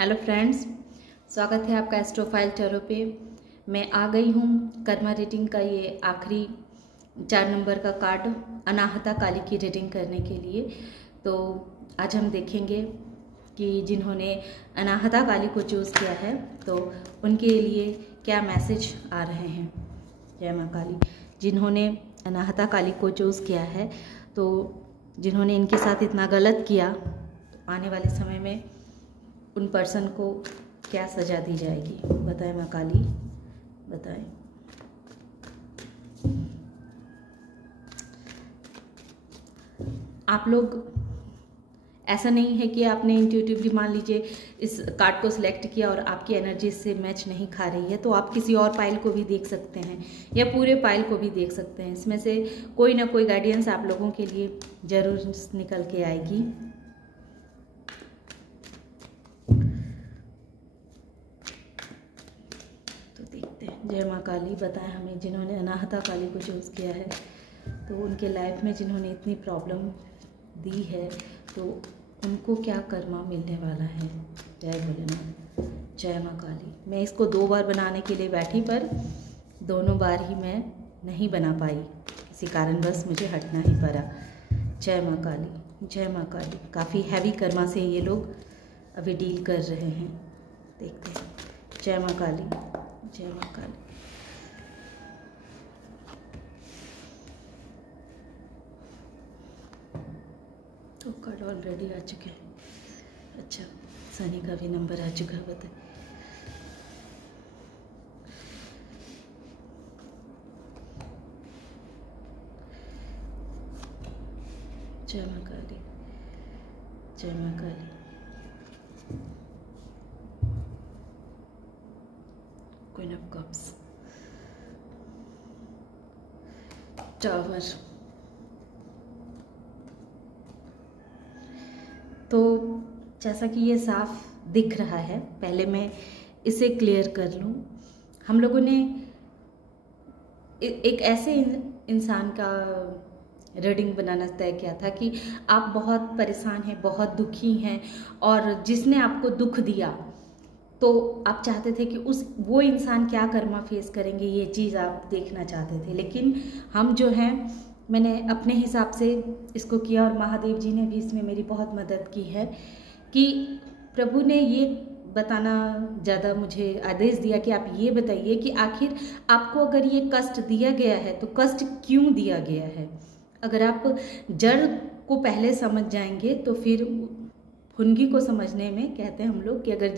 Hello friends, स्वागत है आपका एस्ट्रोफाइल टैरो पे। मैं आ गई हूँ कर्मा रीडिंग का ये आखिरी 4 नंबर का कार्ड अनाहता काली की रीडिंग करने के लिए। तो आज हम देखेंगे कि जिन्होंने अनाहता काली को चूज़ किया है तो उनके लिए क्या मैसेज आ रहे हैं। जय माँ काली। जिन्होंने अनाहता काली को चूज़ किया है तो जिन्होंने इनके साथ इतना गलत किया तो आने वाले समय में उन पर्सन को क्या सज़ा दी जाएगी, बताएं माँ काली, बताएं। आप लोग, ऐसा नहीं है कि आपने इंट्यूटिवली मान लीजिए इस कार्ड को सिलेक्ट किया और आपकी एनर्जी से मैच नहीं खा रही है तो आप किसी और पाइल को भी देख सकते हैं या पूरे पाइल को भी देख सकते हैं। इसमें से कोई ना कोई गाइडेंस आप लोगों के लिए ज़रूर निकल के आएगी। जय माँ काली, बताएं हमें जिन्होंने अनाहता काली को चूज़ किया है तो उनके लाइफ में जिन्होंने इतनी प्रॉब्लम दी है तो उनको क्या कर्मा मिलने वाला है। जय भोलेनाथ, जय माँ काली। मैं इसको 2 बार बनाने के लिए बैठी पर दोनों बार ही मैं नहीं बना पाई, इसी कारण बस मुझे हटना ही पड़ा। जय माँ काली, जय माँ काली। काफ़ी हैवी कर्मा से ये लोग अभी डील कर रहे हैं, देखते हैं। जय माँ काली, जय माँ काली। तो कार्ड ऑलरेडी आ चुके हैं। अच्छा, सनी का भी नंबर आ चुका है, बताए। जय माँ काली, जय माँ Kali. Queen of cups, tower. तो जैसा कि ये साफ दिख रहा है, पहले मैं इसे क्लियर कर लूँ। हम लोगों ने एक ऐसे इंसान का रीडिंग बनाना तय किया था कि आप बहुत परेशान हैं, बहुत दुखी हैं और जिसने आपको दुख दिया तो आप चाहते थे कि वो इंसान क्या कर्मा फेस करेंगे, ये चीज़ आप देखना चाहते थे। लेकिन हम जो हैं, मैंने अपने हिसाब से इसको किया और महादेव जी ने भी इसमें मेरी बहुत मदद की है कि प्रभु ने ये बताना ज़्यादा मुझे आदेश दिया कि आप ये बताइए कि आखिर आपको अगर ये कष्ट दिया गया है तो कष्ट क्यों दिया गया है। अगर आप जड़ को पहले समझ जाएंगे तो फिर फुनगी को समझने में, कहते हैं हम लोग कि अगर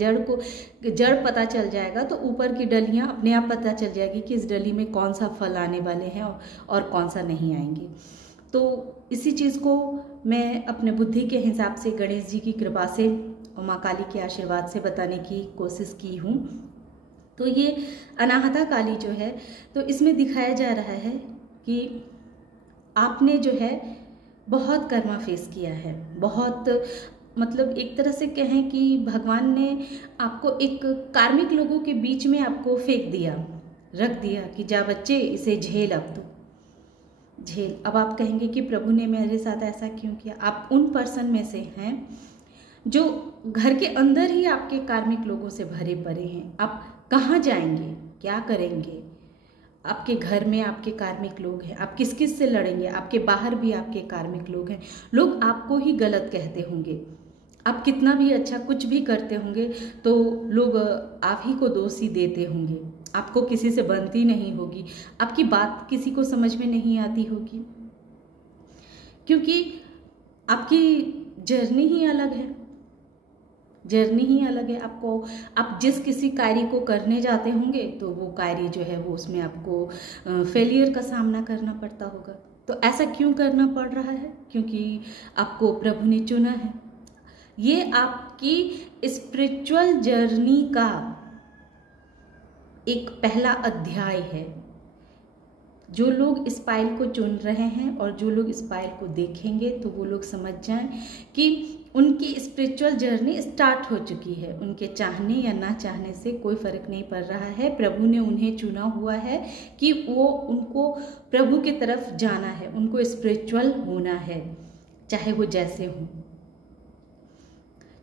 जड़ पता चल जाएगा तो ऊपर की डलियां अपने आप पता चल जाएगी कि इस डली में कौन सा फल आने वाले हैं और कौन सा नहीं आएंगे। तो इसी चीज़ को मैं अपने बुद्धि के हिसाब से, गणेश जी की कृपा से और माँ काली के आशीर्वाद से बताने की कोशिश की हूँ। तो ये अनाहता काली जो है तो इसमें दिखाया जा रहा है कि आपने जो है बहुत कर्मा फेस किया है, बहुत, मतलब एक तरह से कहें कि भगवान ने आपको एक कार्मिक लोगों के बीच में आपको फेंक दिया, रख दिया कि जा बच्चे इसे झेल, अब तो झेल। अब आप कहेंगे कि प्रभु ने मेरे साथ ऐसा क्यों किया। आप उन पर्सन में से हैं जो घर के अंदर ही आपके कार्मिक लोगों से भरे पड़े हैं। आप कहाँ जाएंगे, क्या करेंगे। आपके घर में आपके कार्मिक लोग हैं, आप किस किस से लड़ेंगे। आपके बाहर भी आपके कार्मिक लोग हैं। लोग आपको ही गलत कहते होंगे, आप कितना भी अच्छा कुछ भी करते होंगे तो लोग आप ही को दोषी देते होंगे। आपको किसी से बनती नहीं होगी, आपकी बात किसी को समझ में नहीं आती होगी, क्योंकि आपकी जर्नी ही अलग है। जर्नी ही अलग है। आप जिस किसी कार्य को करने जाते होंगे तो वो कार्य जो है वो उसमें आपको फेलियर का सामना करना पड़ता होगा। तो ऐसा क्यों करना पड़ रहा है? क्योंकि आपको प्रभु ने चुना है। ये आपकी स्पिरिचुअल जर्नी का एक पहला अध्याय है। जो लोग इस पाइल को चुन रहे हैं और जो लोग इस पाइल को देखेंगे तो वो लोग समझ जाएं कि उनकी स्पिरिचुअल जर्नी स्टार्ट हो चुकी है। उनके चाहने या ना चाहने से कोई फर्क नहीं पड़ रहा है। प्रभु ने उन्हें चुना हुआ है कि उनको प्रभु की तरफ जाना है, उनको स्पिरिचुअल होना है, चाहे वो जैसे हो।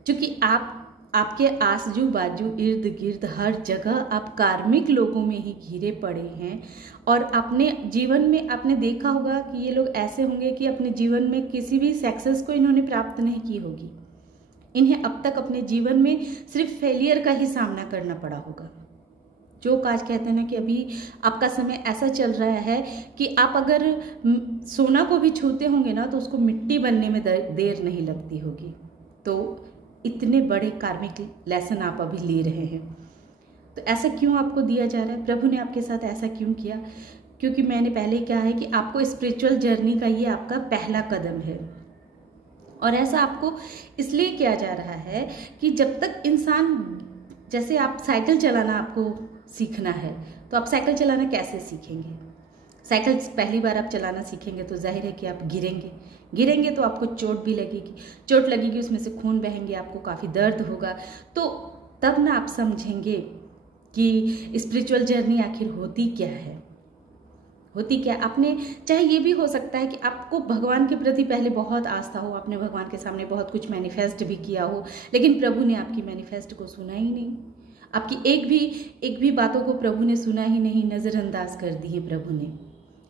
क्योंकि आप आपके आजू बाजू इर्द गिर्द हर जगह आप कार्मिक लोगों में ही घिरे पड़े हैं। और अपने जीवन में आपने देखा होगा कि ये लोग ऐसे होंगे कि अपने जीवन में किसी भी सक्सेस को इन्होंने प्राप्त नहीं की होगी। इन्हें अब तक अपने जीवन में सिर्फ फेलियर का ही सामना करना पड़ा होगा। जो काज कहते हैं ना कि अभी आपका समय ऐसा चल रहा है कि आप अगर सोना को भी छूते होंगे ना तो उसको मिट्टी बनने में देर नहीं लगती होगी। तो इतने बड़े कार्मिक लेसन आप अभी ले रहे हैं। तो ऐसा क्यों आपको दिया जा रहा है? प्रभु ने आपके साथ ऐसा क्यों किया? क्योंकि मैंने पहले कहा है कि आपको स्पिरिचुअल जर्नी का ये आपका पहला कदम है। और ऐसा आपको इसलिए किया जा रहा है कि जब तक इंसान, जैसे आप साइकिल चलाना आपको सीखना है, तो आप साइकिल चलाना कैसे सीखेंगे? साइकिल पहली बार आप चलाना सीखेंगे तो जाहिर है कि आप गिरेंगे तो आपको चोट भी लगेगी, उसमें से खून बहेंगे, आपको काफ़ी दर्द होगा। तो तब ना आप समझेंगे कि स्पिरिचुअल जर्नी आखिर होती क्या। आपने चाहे ये भी हो सकता है कि आपको भगवान के प्रति पहले बहुत आस्था हो, आपने भगवान के सामने बहुत कुछ मैनिफेस्ट भी किया हो, लेकिन प्रभु ने आपकी मैनिफेस्ट को सुना ही नहीं। आपकी एक भी बातों को प्रभु ने सुना ही नहीं, नज़रअंदाज कर दी है प्रभु ने।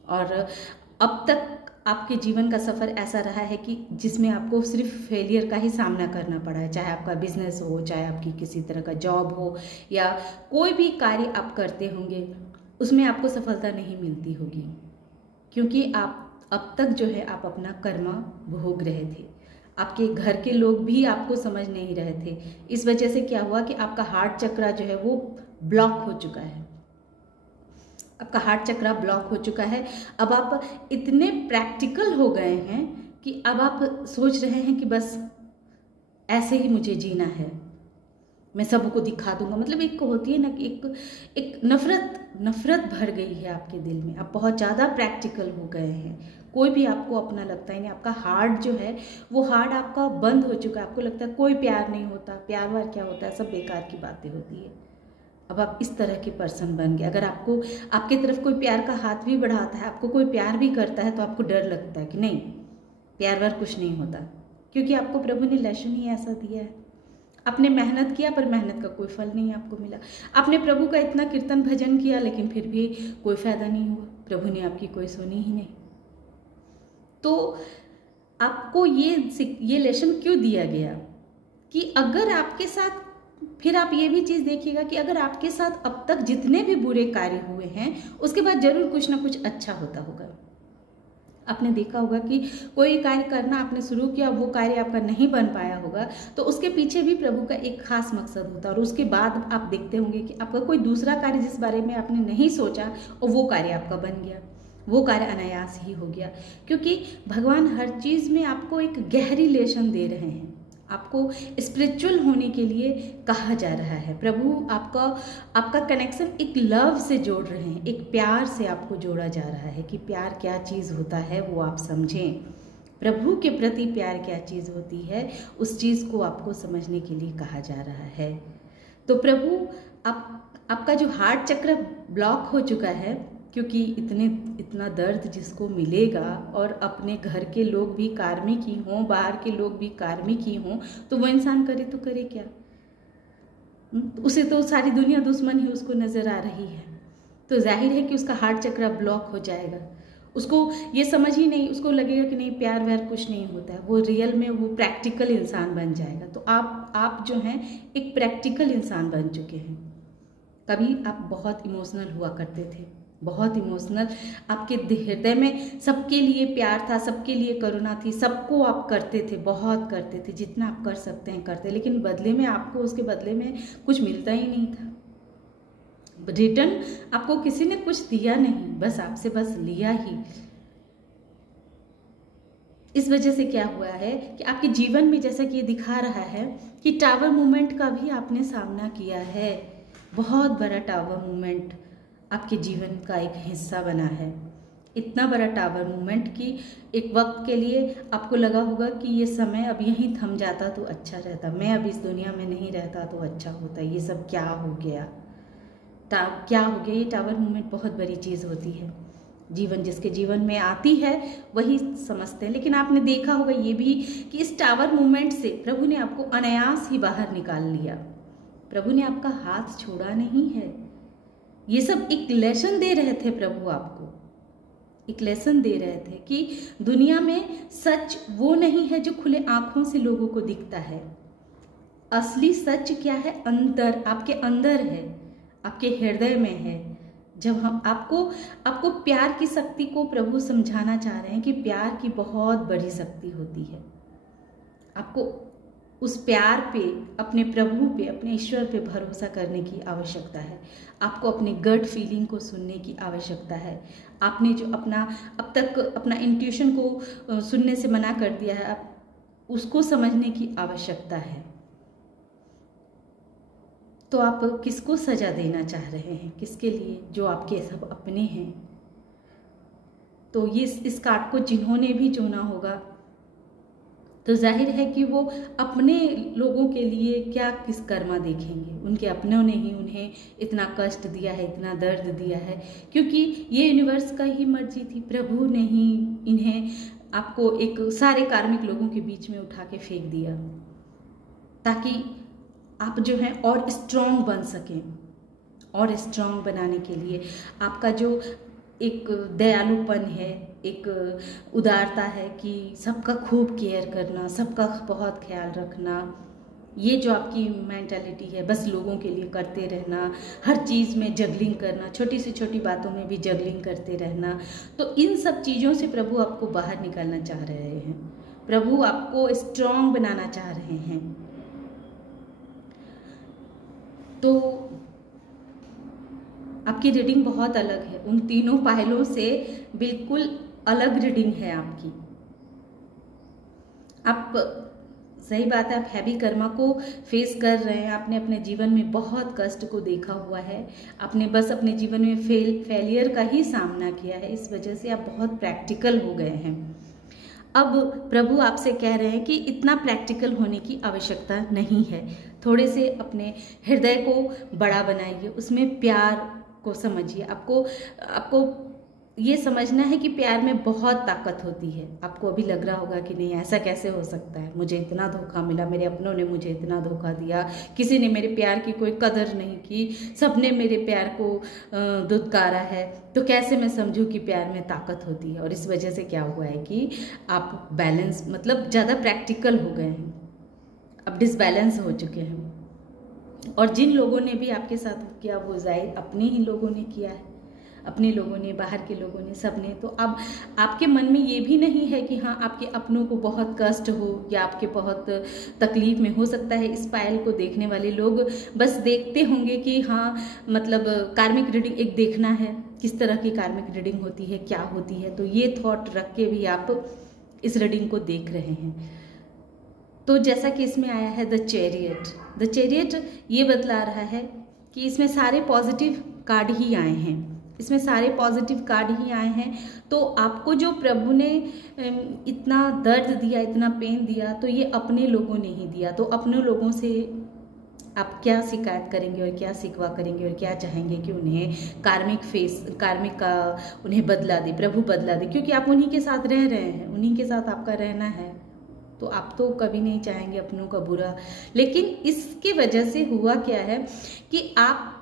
और अब तक आपके जीवन का सफ़र ऐसा रहा है कि जिसमें आपको सिर्फ फेलियर का ही सामना करना पड़ा है। चाहे आपका बिजनेस हो, चाहे आपकी किसी तरह का जॉब हो, या कोई भी कार्य आप करते होंगे उसमें आपको सफलता नहीं मिलती होगी, क्योंकि आप अब तक जो है आप अपना कर्मा भोग रहे थे। आपके घर के लोग भी आपको समझ नहीं रहे थे। इस वजह से क्या हुआ कि आपका हार्ट चक्र जो है वो ब्लॉक हो चुका है। आपका हार्ट चक्र ब्लॉक हो चुका है। अब आप इतने प्रैक्टिकल हो गए हैं कि अब आप सोच रहे हैं कि बस ऐसे ही मुझे जीना है, मैं सबको दिखा दूंगा। मतलब एक होती है ना कि एक नफरत भर गई है आपके दिल में। आप बहुत ज़्यादा प्रैक्टिकल हो गए हैं। कोई भी आपको अपना लगता ही नहीं। आपका हार्ट जो है वो हार्ट आपका बंद हो चुका है। आपको लगता है कोई प्यार नहीं होता, प्यार वार क्या होता है, सब बेकार की बातें होती है। अब आप इस तरह के पर्सन बन गए। अगर आपको आपकी तरफ कोई प्यार का हाथ भी बढ़ाता है, आपको कोई प्यार भी करता है, तो आपको डर लगता है कि नहीं, प्यार वार कुछ नहीं होता, क्योंकि आपको प्रभु ने लेसन ही ऐसा दिया है। आपने मेहनत किया पर मेहनत का कोई फल नहीं आपको मिला। आपने प्रभु का इतना कीर्तन भजन किया लेकिन फिर भी कोई फायदा नहीं हुआ, प्रभु ने आपकी कोई सुनी ही नहीं। तो आपको ये लेसन क्यों दिया गया कि अगर आपके साथ, फिर आप ये भी चीज़ देखिएगा कि अगर आपके साथ अब तक जितने भी बुरे कार्य हुए हैं उसके बाद जरूर कुछ ना कुछ अच्छा होता होगा। आपने देखा होगा कि कोई कार्य करना आपने शुरू किया, वो कार्य आपका नहीं बन पाया होगा, तो उसके पीछे भी प्रभु का एक खास मकसद होता है। और उसके बाद आप देखते होंगे कि आपका कोई दूसरा कार्य जिस बारे में आपने नहीं सोचा और वो कार्य आपका बन गया, वो कार्य अनायास ही हो गया। क्योंकि भगवान हर चीज़ में आपको एक गहरी लेसन दे रहे हैं। आपको स्पिरिचुअल होने के लिए कहा जा रहा है। प्रभु आपका कनेक्शन एक लव से जोड़ रहे हैं, एक प्यार से आपको जोड़ा जा रहा है कि प्यार क्या चीज़ होता है वो आप समझें। प्रभु के प्रति प्यार क्या चीज़ होती है उस चीज़ को आपको समझने के लिए कहा जा रहा है। तो प्रभु आपका जो हार्ट चक्र ब्लॉक हो चुका है, क्योंकि इतना दर्द जिसको मिलेगा और अपने घर के लोग भी कार्मिक ही हों, बाहर के लोग भी कार्मिक ही हों, तो वो इंसान करे तो करे क्या? उसे तो सारी दुनिया दुश्मन ही उसको नज़र आ रही है। तो जाहिर है कि उसका हार्ट चक्र ब्लॉक हो जाएगा। उसको ये समझ ही नहीं, उसको लगेगा कि नहीं प्यार व्यार कुछ नहीं होता है। वो रियल में वो प्रैक्टिकल इंसान बन जाएगा। तो आप जो हैं एक प्रैक्टिकल इंसान बन चुके हैं। कभी आप बहुत इमोशनल हुआ करते थे, बहुत इमोशनल, आपके हृदय में सबके लिए प्यार था, सबके लिए करुणा थी, सबको आप करते थे, बहुत करते थे, जितना आप कर सकते हैं करते, लेकिन बदले में आपको उसके बदले में कुछ मिलता ही नहीं था। रिटर्न आपको किसी ने कुछ दिया नहीं, बस आपसे बस लिया ही। इस वजह से क्या हुआ है कि आपके जीवन में जैसा कि ये दिखा रहा है कि टावर मूवमेंट का भी आपने सामना किया है। बहुत बड़ा टावर मूवमेंट आपके जीवन का एक हिस्सा बना है। इतना बड़ा टावर मूवमेंट कि एक वक्त के लिए आपको लगा होगा कि ये समय अब यहीं थम जाता तो अच्छा रहता, मैं अब इस दुनिया में नहीं रहता तो अच्छा होता, ये सब क्या हो गया, क्या हो गया। ये टावर मूवमेंट बहुत बड़ी चीज़ होती है। जीवन जिसके जीवन में आती है वही समझते हैं। लेकिन आपने देखा होगा ये भी कि इस टावर मूवमेंट से प्रभु ने आपको अनायास ही बाहर निकाल लिया। प्रभु ने आपका हाथ छोड़ा नहीं है। ये सब एक लेसन दे रहे थे, प्रभु आपको एक लेसन दे रहे थे कि दुनिया में सच वो नहीं है जो खुले आंखों से लोगों को दिखता है। असली सच क्या है? अंदर, आपके अंदर है, आपके हृदय में है। जब हम आपको प्यार की शक्ति को प्रभु समझाना चाह रहे हैं कि प्यार की बहुत बड़ी शक्ति होती है। आपको उस प्यार पे, अपने प्रभु पे, अपने ईश्वर पे भरोसा करने की आवश्यकता है। आपको अपने गट फीलिंग को सुनने की आवश्यकता है। आपने जो अब तक अपना इंट्यूशन को सुनने से मना कर दिया है, आप उसको समझने की आवश्यकता है। तो आप किसको सजा देना चाह रहे हैं? किसके लिए? जो आपके सब अपने हैं। तो ये इस काट को जिन्होंने भी चुना होगा, तो जाहिर है कि वो अपने लोगों के लिए क्या किस कर्मा देखेंगे। उनके अपनों ने ही उन्हें इतना कष्ट दिया है, इतना दर्द दिया है, क्योंकि ये यूनिवर्स का ही मर्जी थी। प्रभु ने ही इन्हें, आपको एक सारे कार्मिक लोगों के बीच में उठा के फेंक दिया, ताकि आप जो हैं और स्ट्रॉन्ग बन सकें। और स्ट्रॉन्ग बनाने के लिए आपका जो एक दयालुपन है, एक उदारता है कि सबका खूब केयर करना, सबका बहुत ख्याल रखना, ये जो आपकी मेंटालिटी है, बस लोगों के लिए करते रहना, हर चीज़ में जगलिंग करना, छोटी से छोटी बातों में भी जगलिंग करते रहना, तो इन सब चीज़ों से प्रभु आपको बाहर निकालना चाह रहे हैं। प्रभु आपको स्ट्रॉन्ग बनाना चाह रहे हैं। तो आपकी रीडिंग बहुत अलग है, उन तीनों पहलों से बिल्कुल अलग रीडिंग है आपकी। आप, सही बात है, आप हैवी कर्मा को फेस कर रहे हैं। आपने अपने जीवन में बहुत कष्ट को देखा हुआ है। आपने बस अपने जीवन में फेलियर का ही सामना किया है। इस वजह से आप बहुत प्रैक्टिकल हो गए हैं। अब प्रभु आपसे कह रहे हैं कि इतना प्रैक्टिकल होने की आवश्यकता नहीं है। थोड़े से अपने हृदय को बड़ा बनाइए, उसमें प्यार को समझिए। आपको ये समझना है कि प्यार में बहुत ताकत होती है। आपको अभी लग रहा होगा कि नहीं, ऐसा कैसे हो सकता है, मुझे इतना धोखा मिला, मेरे अपनों ने मुझे इतना धोखा दिया, किसी ने मेरे प्यार की कोई कदर नहीं की, सबने मेरे प्यार को दुत्कारा है, तो कैसे मैं समझूं कि प्यार में ताकत होती है। और इस वजह से क्या हुआ है कि आप बैलेंस, मतलब ज़्यादा प्रैक्टिकल हो गए हैं, अब डिसबैलेंस हो चुके हैं। और जिन लोगों ने भी आपके साथ किया वो जाहिर अपने ही लोगों ने किया है, अपने लोगों ने, बाहर के लोगों ने, सबने। तो अब आपके मन में ये भी नहीं है कि हाँ आपके अपनों को बहुत कष्ट हो या आपके बहुत तकलीफ में। हो सकता है इस पायल को देखने वाले लोग बस देखते होंगे कि हाँ, मतलब कार्मिक रीडिंग एक देखना है, किस तरह की कार्मिक रीडिंग होती है, क्या होती है। तो ये थॉट रख के भी आप इस रीडिंग को देख रहे हैं। तो जैसा कि इसमें आया है द चैरियट ये बतला रहा है कि इसमें सारे पॉजिटिव कार्ड ही आए हैं, इसमें सारे पॉजिटिव कार्ड ही आए हैं। तो आपको जो प्रभु ने इतना दर्द दिया, इतना पेन दिया, तो ये अपने लोगों ने ही दिया। तो अपने लोगों से आप क्या शिकायत करेंगे और क्या शिकवा करेंगे और क्या चाहेंगे कि उन्हें कार्मिक का उन्हें बदला दे, प्रभु बदला दे, क्योंकि आप उन्हीं के साथ रह रहे हैं, उन्हीं के साथ आपका रहना है। तो आप तो कभी नहीं चाहेंगे अपनों का बुरा। लेकिन इसकी वजह से हुआ क्या है कि आप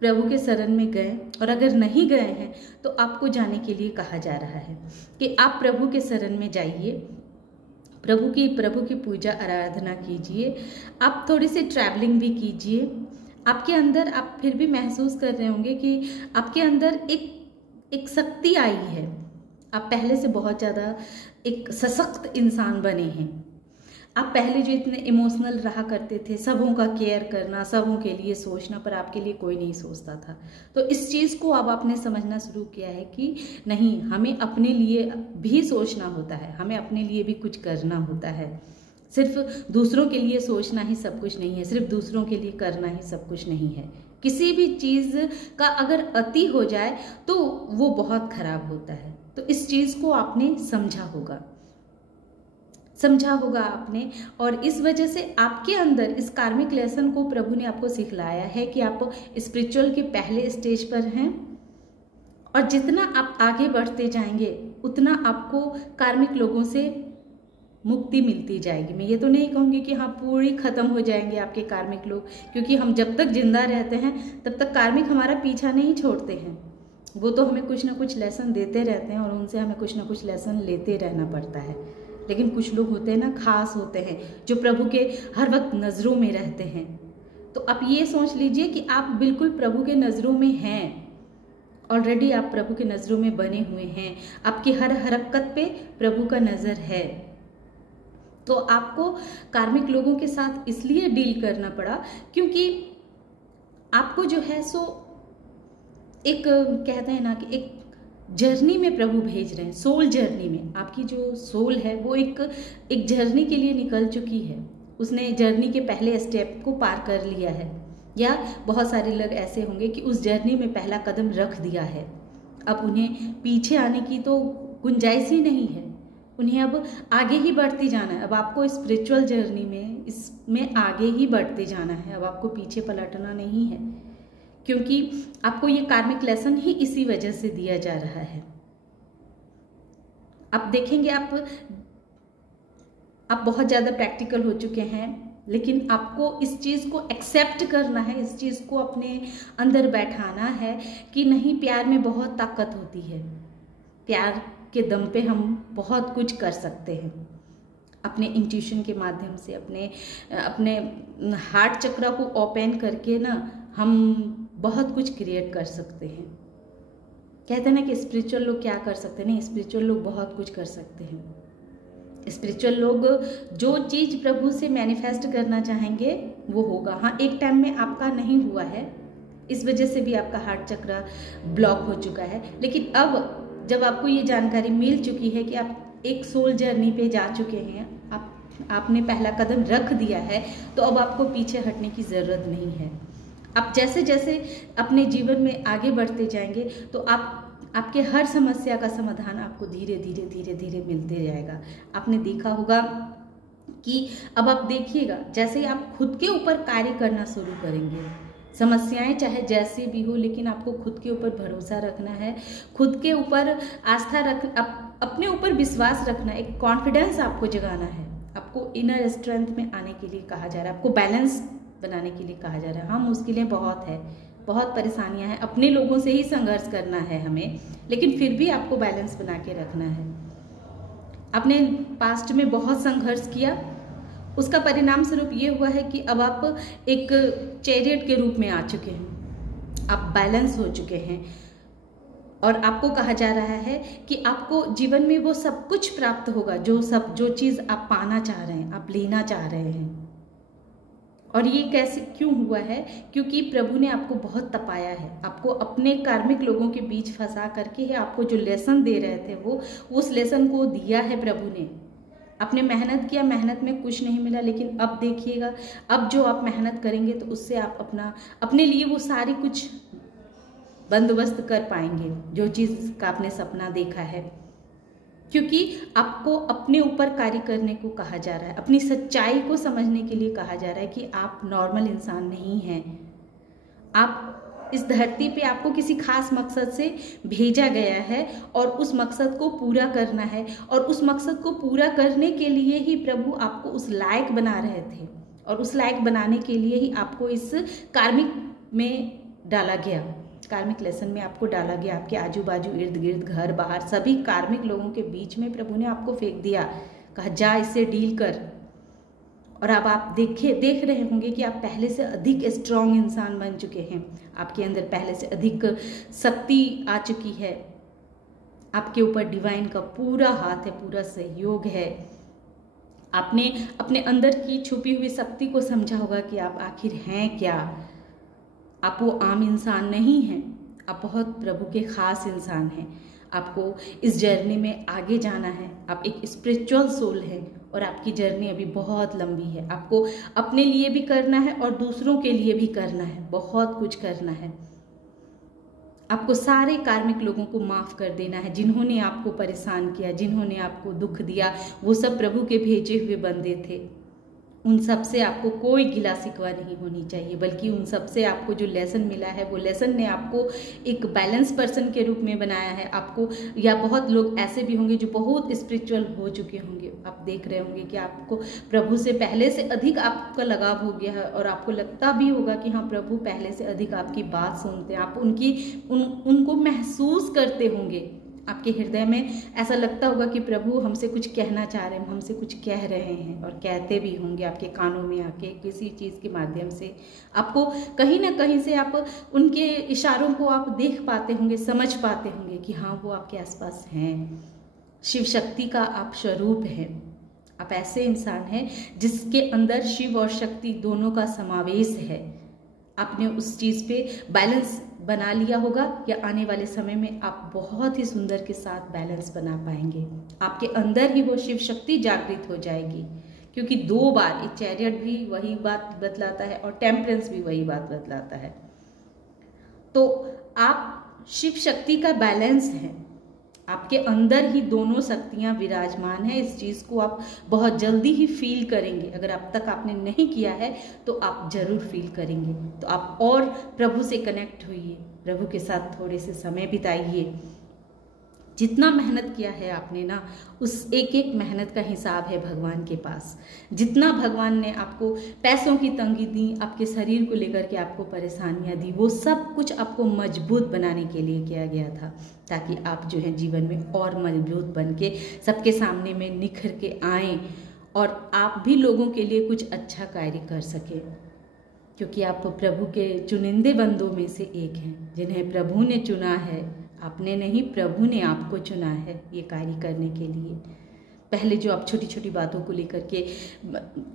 प्रभु के शरण में गए, और अगर नहीं गए हैं तो आपको जाने के लिए कहा जा रहा है कि आप प्रभु के शरण में जाइए, प्रभु की पूजा आराधना कीजिए, आप थोड़ी सी ट्रैवलिंग भी कीजिए। आपके अंदर, आप फिर भी महसूस कर रहे होंगे कि आपके अंदर एक शक्ति आई है। आप पहले से बहुत ज़्यादा एक सशक्त इंसान बने हैं। आप पहले जो इतने इमोशनल रहा करते थे, सबों का केयर करना, सबों के लिए सोचना, पर आपके लिए कोई नहीं सोचता था। तो इस चीज़ को अब आपने समझना शुरू किया है कि नहीं, हमें अपने लिए भी सोचना होता है, हमें अपने लिए भी कुछ करना होता है। सिर्फ दूसरों के लिए सोचना ही सब कुछ नहीं है, सिर्फ दूसरों के लिए करना ही सब कुछ नहीं है। किसी भी चीज़ का अगर अति हो जाए तो वो बहुत खराब होता है। तो इस चीज़ को आपने समझा होगा आपने, और इस वजह से आपके अंदर इस कार्मिक लेसन को प्रभु ने आपको सिखलाया है कि आप स्पिरिचुअल के पहले स्टेज पर हैं और जितना आप आगे बढ़ते जाएंगे उतना आपको कार्मिक लोगों से मुक्ति मिलती जाएगी। मैं ये तो नहीं कहूँगी कि हाँ पूरी ख़त्म हो जाएंगे आपके कार्मिक लोग, क्योंकि हम जब तक जिंदा रहते हैं तब तक कार्मिक हमारा पीछा नहीं छोड़ते हैं। वो तो हमें कुछ ना कुछ लेसन देते रहते हैं और उनसे हमें कुछ ना कुछ लेसन लेते रहना पड़ता है। लेकिन कुछ लोग होते हैं ना, खास होते हैं, जो प्रभु के हर वक्त नज़रों में रहते हैं। तो आप ये सोच लीजिए कि आप बिल्कुल प्रभु के नज़रों में हैं, ऑलरेडी आप प्रभु के नज़रों में बने हुए हैं। आपकी हर हरकत पे प्रभु का नज़र है। तो आपको कार्मिक लोगों के साथ इसलिए डील करना पड़ा क्योंकि आपको जो है सो एक कहते हैं ना कि एक जर्नी में प्रभु भेज रहे हैं। सोल जर्नी में आपकी जो सोल है वो एक जर्नी के लिए निकल चुकी है। उसने जर्नी के पहले स्टेप को पार कर लिया है, या बहुत सारे लोग ऐसे होंगे कि उस जर्नी में पहला कदम रख दिया है। अब उन्हें पीछे आने की तो गुंजाइश ही नहीं है, उन्हें अब आगे ही बढ़ती जाना है। अब आपको स्पिरिचुअल जर्नी में इसमें आगे ही बढ़ते जाना है। अब आपको पीछे पलटना नहीं है, क्योंकि आपको ये कार्मिक लेसन ही इसी वजह से दिया जा रहा है। आप देखेंगे आप बहुत ज़्यादा प्रैक्टिकल हो चुके हैं, लेकिन आपको इस चीज़ को एक्सेप्ट करना है, इस चीज़ को अपने अंदर बैठाना है कि नहीं, प्यार में बहुत ताकत होती है। प्यार के दम पे हम बहुत कुछ कर सकते हैं। अपने इंट्यूशन के माध्यम से, अपने हार्ट चक्र को ओपन करके ना हम बहुत कुछ क्रिएट कर सकते हैं। कहते हैं ना कि स्पिरिचुअल लोग क्या कर सकते हैं, नहीं, स्पिरिचुअल लोग बहुत कुछ कर सकते हैं। स्पिरिचुअल लोग जो चीज़ प्रभु से मैनिफेस्ट करना चाहेंगे वो होगा। हाँ, एक टाइम में आपका नहीं हुआ है, इस वजह से भी आपका हार्ट चक्र ब्लॉक हो चुका है। लेकिन अब जब आपको ये जानकारी मिल चुकी है कि आप एक सोल जर्नी पे जा चुके हैं, आपने पहला कदम रख दिया है, तो अब आपको पीछे हटने की ज़रूरत नहीं है। आप जैसे जैसे अपने जीवन में आगे बढ़ते जाएंगे तो आपके हर समस्या का समाधान आपको धीरे धीरे धीरे धीरे मिलते जाएगा। आपने देखा होगा कि अब आप देखिएगा, जैसे आप खुद के ऊपर कार्य करना शुरू करेंगे, समस्याएं चाहे जैसे भी हो, लेकिन आपको खुद के ऊपर भरोसा रखना है, खुद के ऊपर आस्था अपने ऊपर विश्वास रखना, एक कॉन्फिडेंस आपको जगाना है। आपको इनर स्ट्रेंथ में आने के लिए कहा जा रहा है, आपको बैलेंस बनाने के लिए कहा जा रहा है। हाँ, मुश्किलें बहुत है, बहुत परेशानियां हैं, अपने लोगों से ही संघर्ष करना है हमें, लेकिन फिर भी आपको बैलेंस बना के रखना है। आपने पास्ट में बहुत संघर्ष किया, उसका परिणाम स्वरूप ये हुआ है कि अब आप एक चैरियट के रूप में आ चुके हैं, आप बैलेंस हो चुके हैं, और आपको कहा जा रहा है कि आपको जीवन में वो सब कुछ प्राप्त होगा जो चीज़ आप पाना चाह रहे हैं, आप लेना चाह रहे हैं। और ये कैसे क्यों हुआ है? क्योंकि प्रभु ने आपको बहुत तपाया है, आपको अपने कार्मिक लोगों के बीच फंसा करके है, आपको जो लेसन दे रहे थे वो उस लेसन को दिया है प्रभु ने। आपने मेहनत किया, मेहनत में कुछ नहीं मिला, लेकिन अब देखिएगा, अब जो आप मेहनत करेंगे तो उससे आप अपने लिए वो सारी कुछ बंदोबस्त कर पाएंगे, जो चीज़ का आपने सपना देखा है। क्योंकि आपको अपने ऊपर कार्य करने को कहा जा रहा है, अपनी सच्चाई को समझने के लिए कहा जा रहा है कि आप नॉर्मल इंसान नहीं हैं। आप इस धरती पे आपको किसी खास मकसद से भेजा गया है और उस मकसद को पूरा करना है, और उस मकसद को पूरा करने के लिए ही प्रभु आपको उस लायक बना रहे थे, और उस लायक बनाने के लिए ही आपको इस कार्मिक में डाला गया, कार्मिक लेसन में आपको डाला गया। आपके आजू बाजू, इर्द गिर्द, घर बाहर, सभी कार्मिक लोगों के बीच में प्रभु ने आपको फेंक दिया, कहा जा इससे डील कर। और अब आप देख रहे होंगे कि आप पहले से अधिक स्ट्रांग इंसान बन चुके हैं, आपके अंदर पहले से अधिक शक्ति आ चुकी है, आपके ऊपर डिवाइन का पूरा हाथ है, पूरा सहयोग है। आपने अपने अंदर की छुपी हुई शक्ति को समझा होगा कि आप आखिर हैं क्या। आप वो आम इंसान नहीं हैं, आप बहुत प्रभु के खास इंसान हैं। आपको इस जर्नी में आगे जाना है, आप एक स्पिरिचुअल सोल है, और आपकी जर्नी अभी बहुत लंबी है। आपको अपने लिए भी करना है और दूसरों के लिए भी करना है, बहुत कुछ करना है। आपको सारे कार्मिक लोगों को माफ़ कर देना है, जिन्होंने आपको परेशान किया, जिन्होंने आपको दुख दिया, वो सब प्रभु के भेजे हुए बंदे थे। उन सब से आपको कोई गिला शिकवा नहीं होनी चाहिए, बल्कि उन सब से आपको जो लेसन मिला है वो लेसन ने आपको एक बैलेंस पर्सन के रूप में बनाया है आपको। या बहुत लोग ऐसे भी होंगे जो बहुत स्पिरिचुअल हो चुके होंगे, आप देख रहे होंगे कि आपको प्रभु से पहले से अधिक आपका लगाव हो गया है, और आपको लगता भी होगा कि हाँ प्रभु पहले से अधिक आपकी बात सुनते हैं, आप उनको महसूस करते होंगे। आपके हृदय में ऐसा लगता होगा कि प्रभु हमसे कुछ कहना चाह रहे हैं, हमसे कुछ कह रहे हैं, और कहते भी होंगे आपके कानों में आके किसी चीज़ के माध्यम से। आपको कहीं ना कहीं से आप उनके इशारों को आप देख पाते होंगे, समझ पाते होंगे कि हाँ वो आपके आसपास हैं। शिव शक्ति का आप स्वरूप हैं। आप ऐसे इंसान हैं जिसके अंदर शिव और शक्ति दोनों का समावेश है। आपने उस चीज़ पे बैलेंस बना लिया होगा, या आने वाले समय में आप बहुत ही सुंदर के साथ बैलेंस बना पाएंगे। आपके अंदर ही वो शिव शक्ति जागृत हो जाएगी, क्योंकि 2 बार एक चैरियट भी वही बात बतलाता है और टेम्परेंस भी वही बात बतलाता है। तो आप शिव शक्ति का बैलेंस है, आपके अंदर ही दोनों शक्तियां विराजमान है। इस चीज़ को आप बहुत जल्दी ही फील करेंगे। अगर अब तक आपने नहीं किया है तो आप जरूर फील करेंगे। तो आप और प्रभु से कनेक्ट होइए, प्रभु के साथ थोड़े से समय बिताइए। जितना मेहनत किया है आपने ना, उस एक एक मेहनत का हिसाब है भगवान के पास। जितना भगवान ने आपको पैसों की तंगी दी, आपके शरीर को लेकर के आपको परेशानियां दी, वो सब कुछ आपको मजबूत बनाने के लिए किया गया था, ताकि आप जो है जीवन में और मजबूत बन के सबके सामने में निखर के आएँ और आप भी लोगों के लिए कुछ अच्छा कार्य कर सकें। क्योंकि आप प्रभु के चुनिंदे बंदों में से एक हैं, जिन्हें प्रभु ने चुना है। आपने नहीं, प्रभु ने आपको चुना है ये कार्य करने के लिए। पहले जो आप छोटी छोटी बातों को लेकर के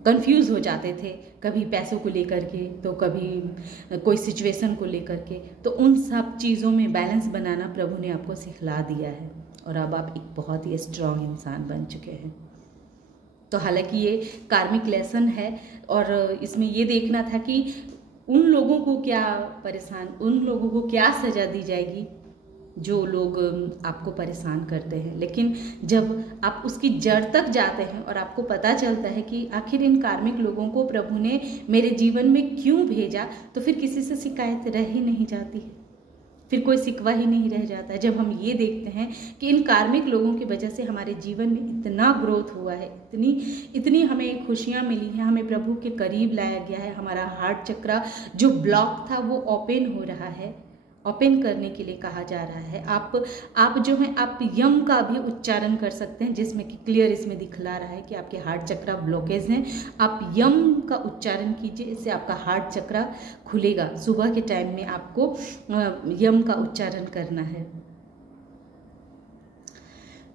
कंफ्यूज हो जाते थे, कभी पैसों को लेकर के, तो कभी कोई सिचुएशन को लेकर के, तो उन सब चीज़ों में बैलेंस बनाना प्रभु ने आपको सिखला दिया है, और अब आप एक बहुत ही स्ट्रांग इंसान बन चुके हैं। तो हालांकि ये कार्मिक लेसन है, और इसमें ये देखना था कि उन लोगों को क्या सजा दी जाएगी जो लोग आपको परेशान करते हैं। लेकिन जब आप उसकी जड़ तक जाते हैं और आपको पता चलता है कि आखिर इन कार्मिक लोगों को प्रभु ने मेरे जीवन में क्यों भेजा, तो फिर किसी से शिकायत रह ही नहीं जाती है, फिर कोई शिकवा ही नहीं रह जाता है। जब हम ये देखते हैं कि इन कार्मिक लोगों की वजह से हमारे जीवन में इतना ग्रोथ हुआ है, इतनी हमें खुशियाँ मिली हैं, हमें प्रभु के करीब लाया गया है, हमारा हार्ट चक्रा जो ब्लॉक था वो ओपन हो रहा है, ओपन करने के लिए कहा जा रहा है। आप जो है आप यम का भी उच्चारण कर सकते हैं, जिसमें कि क्लियर इसमें दिखला रहा है कि आपके हार्ट चक्रा ब्लॉकेज हैं। आप यम का उच्चारण कीजिए, इससे आपका हार्ट चक्रा खुलेगा। सुबह के टाइम में आपको यम का उच्चारण करना है।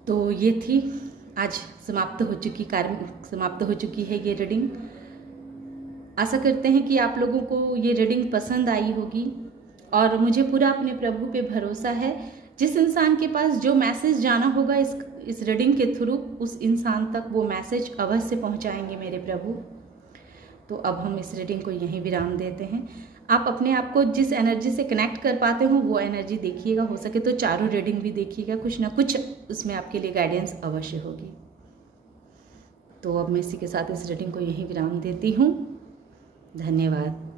तो ये थी आज समाप्त हो चुकी है ये रीडिंग। आशा करते हैं कि आप लोगों को ये रीडिंग पसंद आई होगी, और मुझे पूरा अपने प्रभु पे भरोसा है। जिस इंसान के पास जो मैसेज जाना होगा इस रीडिंग के थ्रू, उस इंसान तक वो मैसेज अवश्य पहुंचाएंगे मेरे प्रभु। तो अब हम इस रीडिंग को यहीं विराम देते हैं। आप अपने आप को जिस एनर्जी से कनेक्ट कर पाते हो वो एनर्जी देखिएगा, हो सके तो चारों रीडिंग भी देखिएगा, कुछ ना कुछ उसमें आपके लिए गाइडेंस अवश्य होगी। तो अब मैं इसी के साथ इस रीडिंग को यहीं विराम देती हूँ। धन्यवाद।